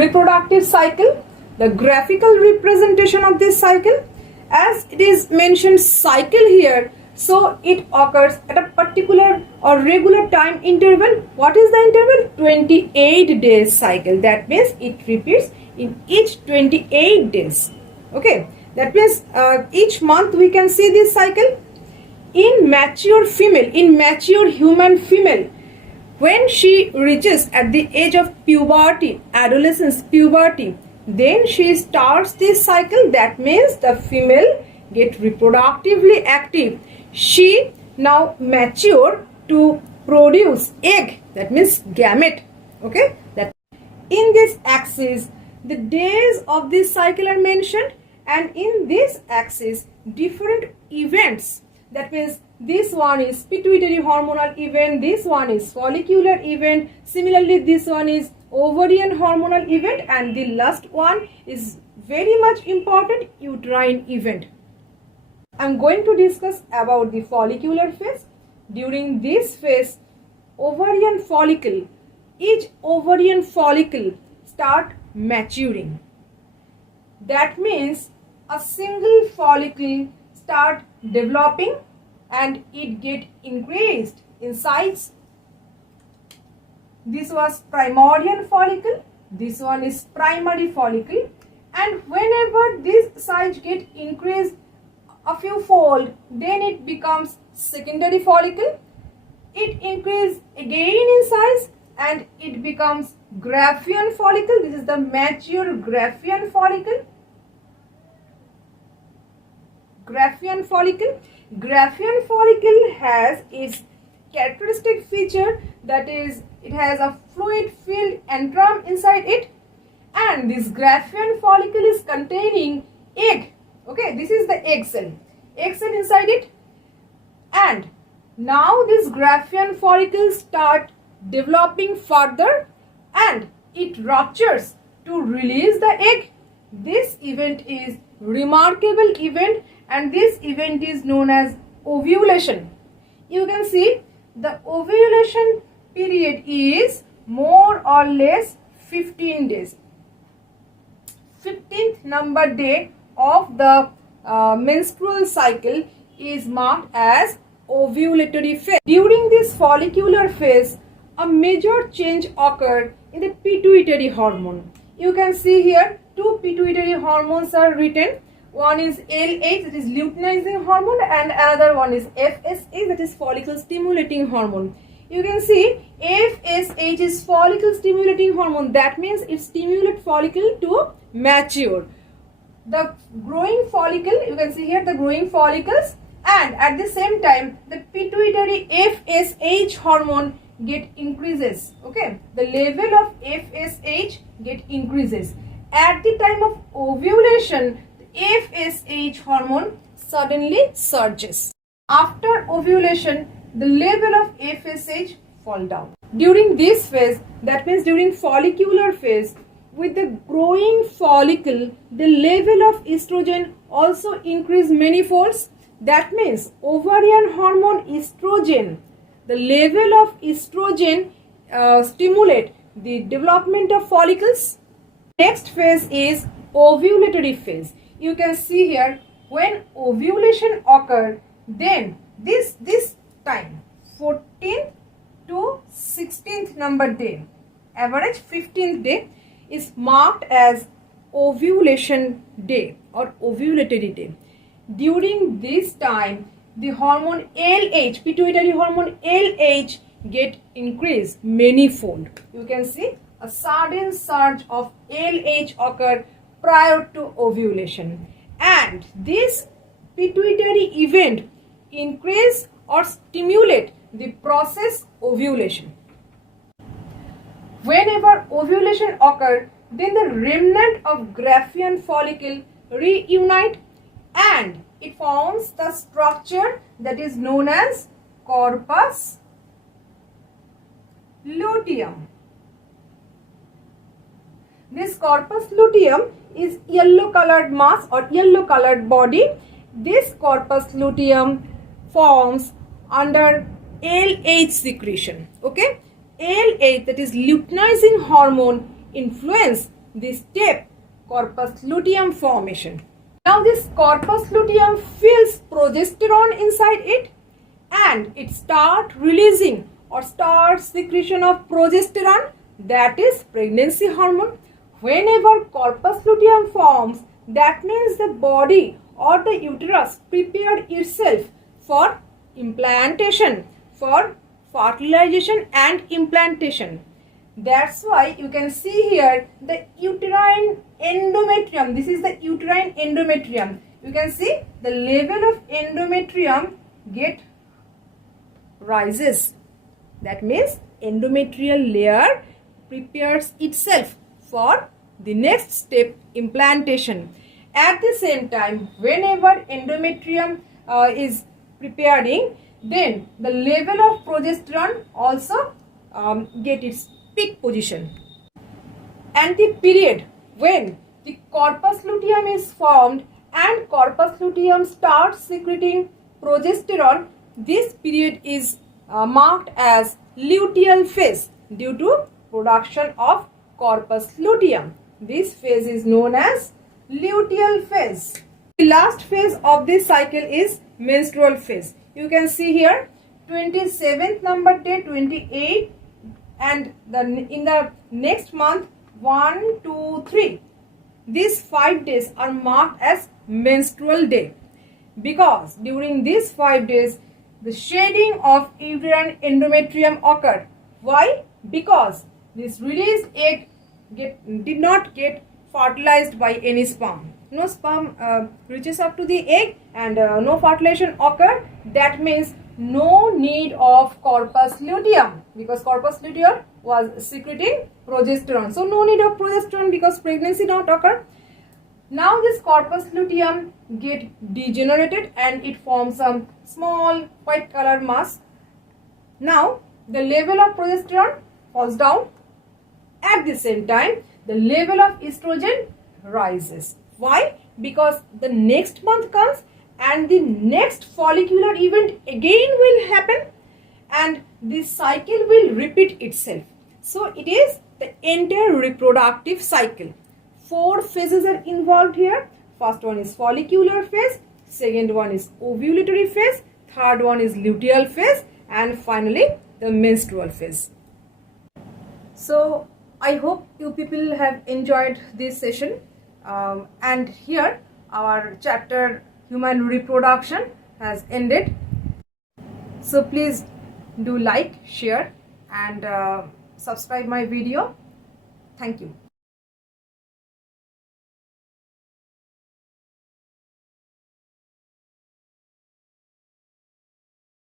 reproductive cycle, the graphical representation of this cycle. As it is mentioned cycle here, so it occurs at a particular or regular time interval. What is the interval? 28 days cycle. That means it repeats in each 28 days. Okay, that means each month we can see this cycle. In mature female, in mature human female, when she reaches at the age of puberty, adolescence, puberty, then she starts this cycle. That means the female get reproductively active. She now mature to produce egg, that means gamete. Okay, that in this axis the days of this cycle are mentioned, and in this axis different events. That means this one is pituitary hormonal event, this one is follicular event, similarly this one is ovarian hormonal event, and the last one is very much important, uterine event. I am going to discuss about the follicular phase. During this phase, ovarian follicle, each ovarian follicle start maturing. That means a single follicle start developing and it get increased in size. This was primordial follicle, this one is primary follicle, and whenever this size get increased a few fold, then it becomes secondary follicle. It increase again in size and it becomes Graafian follicle. This is the mature Graafian follicle. Graafian follicle. Graafian follicle has its characteristic feature, that is, it has a fluid filled antrum inside it, and this Graafian follicle is containing egg. Okay, this is the egg cell inside it, and now this Graafian follicle start developing further and it ruptures to release the egg. This event is remarkable event, and this event is known as ovulation. You can see the ovulation period is more or less 15 days. 15th number day of the menstrual cycle is marked as ovulatory phase. During this follicular phase, a major change occurred in the pituitary hormone. You can see here two pituitary hormones are written. One is LH, that is luteinizing hormone, and another one is FSH, that is follicle stimulating hormone. You can see FSH is follicle stimulating hormone. That means it stimulates follicle to mature. The growing follicle, you can see here the growing follicles, and at the same time the pituitary FSH hormone get increases. Okay, the level of FSH get increases. At the time of ovulation, the FSH hormone suddenly surges. After ovulation, the level of FSH fall down. During this phase, that means during follicular phase, with the growing follicle, the level of estrogen also increase many folds. That means ovarian hormone estrogen, the level of estrogen stimulate the development of follicles. Next phase is ovulatory phase. You can see here when ovulation occurred, then this time 14th to 16th number day, average 15th day, is marked as ovulation day or ovulatory day. During this time, the hormone LH, pituitary hormone LH, get increased many-fold. You can see a sudden surge of LH occur prior to ovulation, and this pituitary event increase or stimulate the process ovulation. Whenever ovulation occurs, then the remnant of Graafian follicle reunite and it forms the structure that is known as corpus luteum. This corpus luteum is yellow colored mass or yellow colored body. This corpus luteum forms under LH secretion. Okay, LH, that is luteinizing hormone, influence the step corpus luteum formation. Now this corpus luteum feels progesterone inside it and it starts releasing or starts secretion of progesterone, that is pregnancy hormone. Whenever corpus luteum forms, that means the body or the uterus prepared itself for implantation, for fertilization and implantation. That's why you can see here the uterine endometrium. This is the uterine endometrium. You can see the level of endometrium rises. That means endometrial layer prepares itself for the next step, implantation. At the same time, whenever endometrium is preparing, then the level of progesterone also get its peak position. And the period when the corpus luteum is formed and corpus luteum starts secreting progesterone, this period is marked as luteal phase due to production of corpus luteum. This phase is known as luteal phase. The last phase of this cycle is menstrual phase. You can see here 27th number day, 28, and in the next month 1, 2, 3. These 5 days are marked as menstrual day because during these 5 days the shedding of uterine endometrium occurred. Why? Because this released egg did not get fertilized by any sperm. No sperm reaches up to the egg and no fertilization occurred. That means no need of corpus luteum because corpus luteum was secreting progesterone. So no need of progesterone because pregnancy not occur. Now this corpus luteum get degenerated and it forms some small white color mass. Now the level of progesterone falls down. At the same time, the level of estrogen rises. Why? Because the next month comes and the next follicular event again will happen and this cycle will repeat itself. So it is the entire reproductive cycle. 4 phases are involved here. First one is follicular phase, second one is ovulatory phase, third one is luteal phase, and finally the menstrual phase. So I hope you people have enjoyed this session and here our chapter human reproduction has ended. So please do like, share and subscribe my video. Thank you.